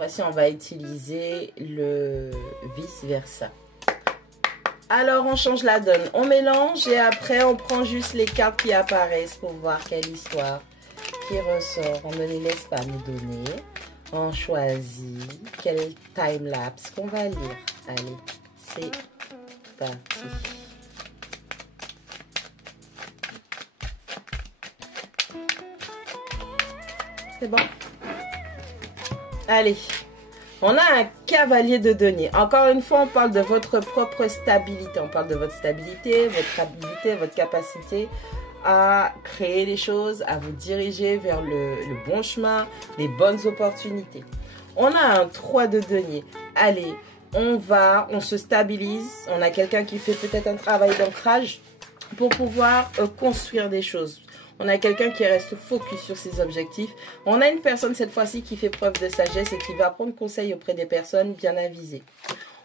fois-ci, on va utiliser le vice-versa. Alors, on change la donne. On mélange et après, on prend juste les cartes qui apparaissent pour voir quelle histoire qui ressort. On ne les laisse pas nous donner. On choisit quel time-lapse qu'on va lire. Allez, c'est parti. C'est bon? Allez. On a un cavalier de denier. Encore une fois, on parle de votre propre stabilité. On parle de votre stabilité, votre habilité, votre capacité à créer les choses, à vous diriger vers le bon chemin, les bonnes opportunités. On a un 3 de denier. Allez, on se stabilise. On a quelqu'un qui fait peut-être un travail d'ancrage pour pouvoir construire des choses. On a quelqu'un qui reste focus sur ses objectifs. On a une personne cette fois-ci qui fait preuve de sagesse et qui va prendre conseil auprès des personnes bien avisées.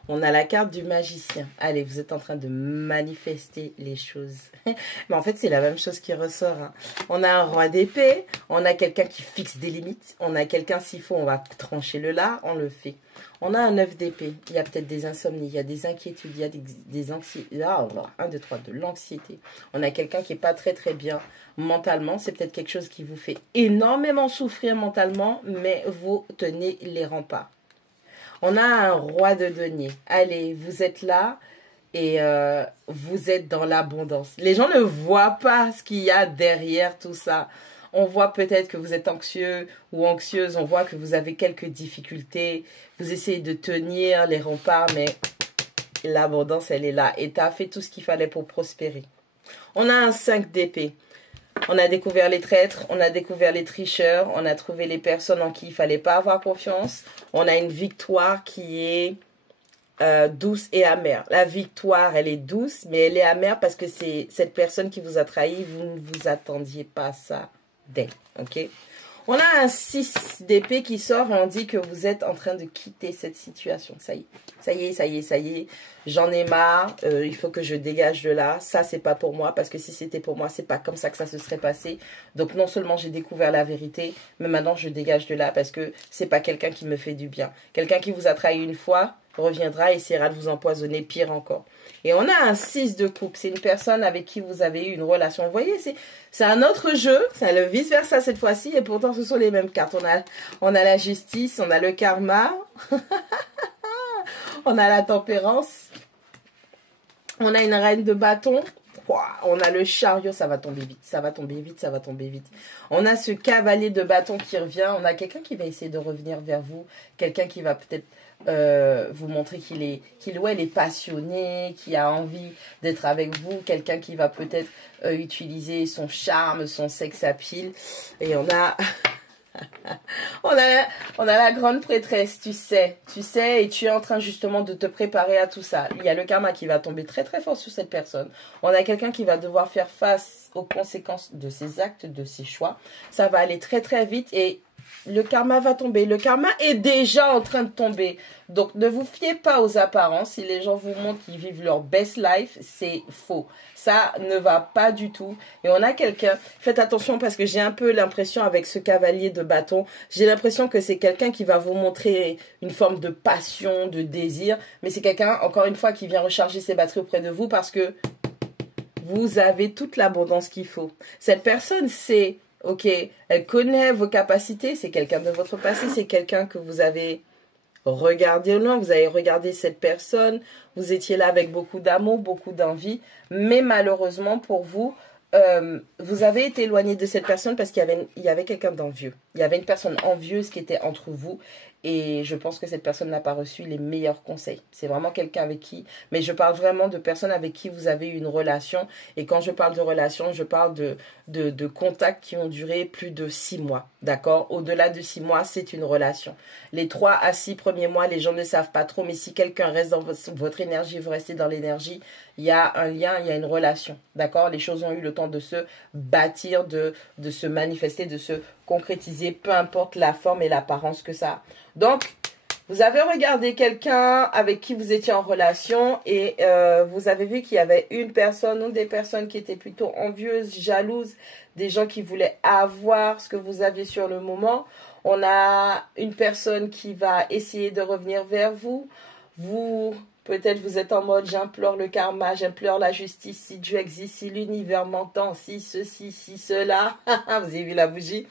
On a la carte du magicien. Allez, vous êtes en train de manifester les choses. Mais en fait, c'est la même chose qui ressort. Hein. On a un roi d'épée. On a quelqu'un qui fixe des limites. On a quelqu'un, s'il faut, on va trancher le là. On le fait. On a un 9 d'épée. Il y a peut-être des insomnies. Il y a des inquiétudes. Il y a des anxiétés. Là, on va 1, 2, 3, de l'anxiété. On a quelqu'un qui n'est pas très, très bien mentalement. C'est peut-être quelque chose qui vous fait énormément souffrir mentalement. Mais vous tenez les remparts. On a un roi de denier. Allez, vous êtes là et vous êtes dans l'abondance. Les gens ne voient pas ce qu'il y a derrière tout ça. On voit peut-être que vous êtes anxieux ou anxieuse. On voit que vous avez quelques difficultés. Vous essayez de tenir les remparts, mais l'abondance, elle est là. Et tu as fait tout ce qu'il fallait pour prospérer. On a un 5 d'épée. On a découvert les traîtres, on a découvert les tricheurs, on a trouvé les personnes en qui il ne fallait pas avoir confiance. On a une victoire qui est douce et amère. La victoire, elle est douce, mais elle est amère parce que c'est cette personne qui vous a trahi, vous ne vous attendiez pas à ça d'elle. Ok? On a un 6 d'épée qui sort et on dit que vous êtes en train de quitter cette situation. Ça y est, ça y est, ça y est, ça y est. J'en ai marre, il faut que je dégage de là. Ça, c'est pas pour moi parce que si c'était pour moi, c'est pas comme ça que ça se serait passé. Donc, non seulement j'ai découvert la vérité, mais maintenant, je dégage de là parce que c'est pas quelqu'un qui me fait du bien. Quelqu'un qui vous a trahi une fois reviendra et essaiera de vous empoisonner pire encore. Et on a un 6 de coupe. C'est une personne avec qui vous avez eu une relation. Vous voyez, c'est un autre jeu. C'est le vice-versa cette fois-ci. Et pourtant, ce sont les mêmes cartes. On a la justice, on a le karma. On a la tempérance. On a une reine de bâton. On a le chariot. Ça va tomber vite. Ça va tomber vite. Ça va tomber vite. On a ce cavalier de bâton qui revient. On a quelqu'un qui va essayer de revenir vers vous. Quelqu'un qui va peut-être vous montrer qu'il est passionné, qui a envie d'être avec vous, quelqu'un qui va peut-être utiliser son charme, son sex appeal. Et on a on a la grande prêtresse, tu sais, et tu es en train justement de te préparer à tout ça. Il y a le karma qui va tomber très très fort sur cette personne. On a quelqu'un qui va devoir faire face aux conséquences de ses actes, de ses choix. Ça va aller très très vite et le karma va tomber. Le karma est déjà en train de tomber. Donc, ne vous fiez pas aux apparences. Si les gens vous montrent qu'ils vivent leur best life, c'est faux. Ça ne va pas du tout. Et on a quelqu'un, faites attention parce que j'ai un peu l'impression avec ce cavalier de bâton, j'ai l'impression que c'est quelqu'un qui va vous montrer une forme de passion, de désir. Mais c'est quelqu'un, encore une fois, qui vient recharger ses batteries auprès de vous parce que vous avez toute l'abondance qu'il faut. Cette personne, c'est... Ok, elle connaît vos capacités, c'est quelqu'un de votre passé, c'est quelqu'un que vous avez regardé au loin, vous avez regardé cette personne, vous étiez là avec beaucoup d'amour, beaucoup d'envie, mais malheureusement pour vous, vous avez été éloigné de cette personne parce qu'il y avait quelqu'un d'envieux. Il y avait une personne envieuse qui était entre vous et je pense que cette personne n'a pas reçu les meilleurs conseils. C'est vraiment quelqu'un avec qui, mais je parle vraiment de personnes avec qui vous avez eu une relation et quand je parle de relation, je parle de contacts qui ont duré plus de 6 mois, d'accord? Au-delà de 6 mois, c'est une relation. Les 3 à 6 premiers mois, les gens ne savent pas trop, mais si quelqu'un reste dans votre énergie, vous restez dans l'énergie, il y a un lien, il y a une relation, d'accord? Les choses ont eu le temps de se bâtir, de se manifester, de se concrétiser, peu importe la forme et l'apparence que ça a. Donc, vous avez regardé quelqu'un avec qui vous étiez en relation et vous avez vu qu'il y avait une personne ou des personnes qui étaient plutôt envieuses, jalouses, des gens qui voulaient avoir ce que vous aviez sur le moment. On a une personne qui va essayer de revenir vers vous. Vous, peut-être vous êtes en mode, j'implore le karma, j'implore la justice, si Dieu existe, si l'univers m'entend, si ceci, si cela. Vous avez vu la bougie?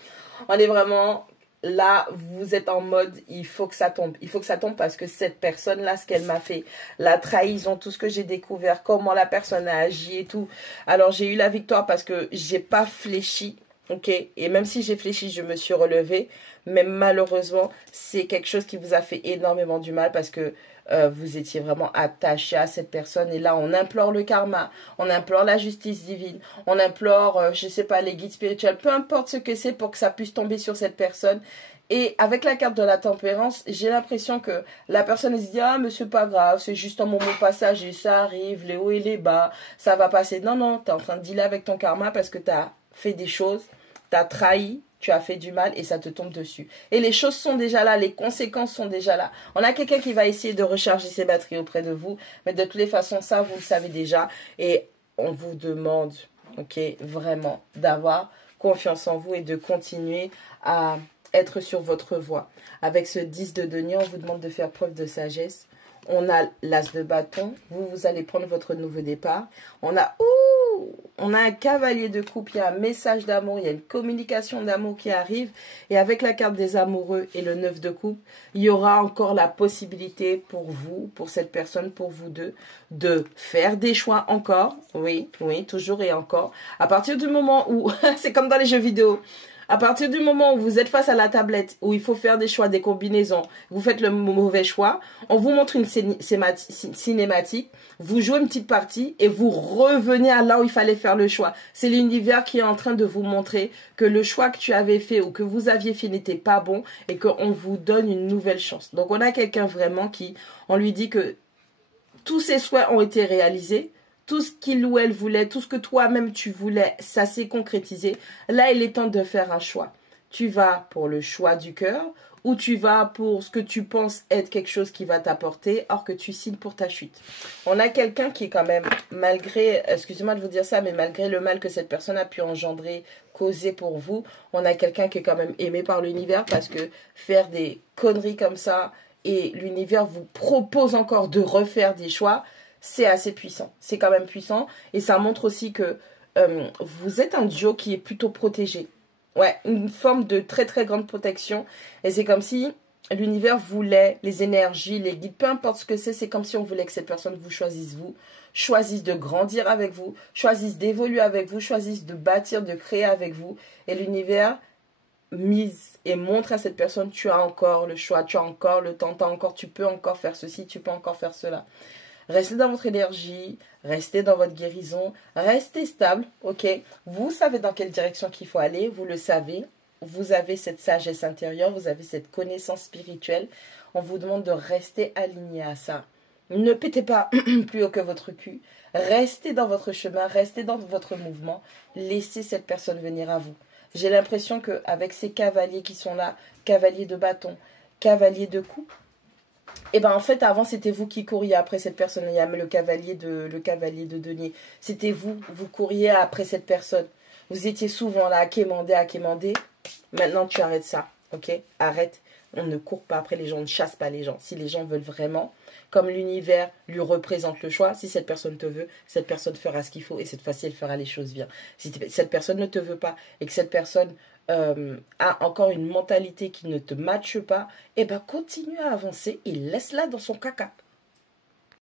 On est vraiment... Là, vous êtes en mode, il faut que ça tombe. Il faut que ça tombe parce que cette personne-là, ce qu'elle m'a fait, la trahison, tout ce que j'ai découvert, comment la personne a agi et tout. Alors, j'ai eu la victoire parce que j'ai pas fléchi, ok? Et même si j'ai fléchi, je me suis relevée. Mais malheureusement, c'est quelque chose qui vous a fait énormément du mal parce que vous étiez vraiment attaché à cette personne. Et là, on implore le karma, on implore la justice divine, on implore, je sais pas, les guides spirituels, peu importe ce que c'est pour que ça puisse tomber sur cette personne. Et avec la carte de la tempérance, j'ai l'impression que la personne se dit « Ah, mais c'est pas grave, c'est juste un moment passager, ça arrive, les hauts et les bas, ça va passer. » Non, non, tu es en train de dealer avec ton karma parce que tu as fait des choses, tu as trahi, tu as fait du mal et ça te tombe dessus. Et les choses sont déjà là, les conséquences sont déjà là. On a quelqu'un qui va essayer de recharger ses batteries auprès de vous, mais de toutes les façons, ça, vous le savez déjà. Et on vous demande, ok, vraiment, d'avoir confiance en vous et de continuer à être sur votre voie. Avec ce 10 de denier, on vous demande de faire preuve de sagesse. On a l'as de bâton. Vous allez prendre votre nouveau départ. On a un cavalier de coupe. Il y a un message d'amour. Il y a une communication d'amour qui arrive. Et avec la carte des amoureux et le 9 de coupe, il y aura encore la possibilité pour vous, pour cette personne, pour vous deux, de faire des choix encore. Oui, oui, toujours et encore. À partir du moment où, c'est comme dans les jeux vidéo, à partir du moment où vous êtes face à la tablette, où il faut faire des choix, des combinaisons, vous faites le mauvais choix, on vous montre une cinématique, vous jouez une petite partie et vous revenez à là où il fallait faire le choix. C'est l'univers qui est en train de vous montrer que le choix que tu avais fait ou que vous aviez fait n'était pas bon et qu'on vous donne une nouvelle chance. Donc on a quelqu'un vraiment qui, on lui dit que tous ses souhaits ont été réalisés. Tout ce qu'il ou elle voulait, tout ce que toi-même tu voulais, ça s'est concrétisé. Là, il est temps de faire un choix. Tu vas pour le choix du cœur ou tu vas pour ce que tu penses être quelque chose qui va t'apporter, or que tu signes pour ta chute. On a quelqu'un qui est quand même, malgré, excusez-moi de vous dire ça, mais malgré le mal que cette personne a pu engendrer, causer pour vous, on a quelqu'un qui est quand même aimé par l'univers parce que faire des conneries comme ça et l'univers vous propose encore de refaire des choix, c'est assez puissant. C'est quand même puissant. Et ça montre aussi que vous êtes un duo qui est plutôt protégé. Ouais, une forme de très très grande protection. Et c'est comme si l'univers voulait, les énergies, les guides, peu importe ce que c'est comme si on voulait que cette personne vous, choisisse de grandir avec vous, choisisse d'évoluer avec vous, choisisse de bâtir, de créer avec vous. Et l'univers mise et montre à cette personne, tu as encore le choix, tu as encore le temps, tu peux encore faire ceci, tu peux encore faire cela. Restez dans votre énergie, restez dans votre guérison, restez stable, ok? Vous savez dans quelle direction qu'il faut aller, vous le savez. Vous avez cette sagesse intérieure, vous avez cette connaissance spirituelle. On vous demande de rester aligné à ça. Ne pétez pas plus haut que votre cul. Restez dans votre chemin, restez dans votre mouvement. Laissez cette personne venir à vous. J'ai l'impression qu'avec ces cavaliers qui sont là, cavaliers de bâton, cavaliers de coups, et ben en fait avant c'était vous qui couriez après cette personne. Il y a le cavalier de denier. C'était vous couriez après cette personne. Vous étiez souvent là à quémander. Maintenant tu arrêtes ça, ok? Arrête. On ne court pas après les gens, on ne chasse pas les gens. Si les gens veulent vraiment, comme l'univers lui représente le choix, si cette personne te veut, cette personne fera ce qu'il faut et cette fois-ci elle fera les choses bien. Si cette personne ne te veut pas et que cette personne a encore une mentalité qui ne te matche pas, eh ben continue à avancer et laisse-la dans son caca.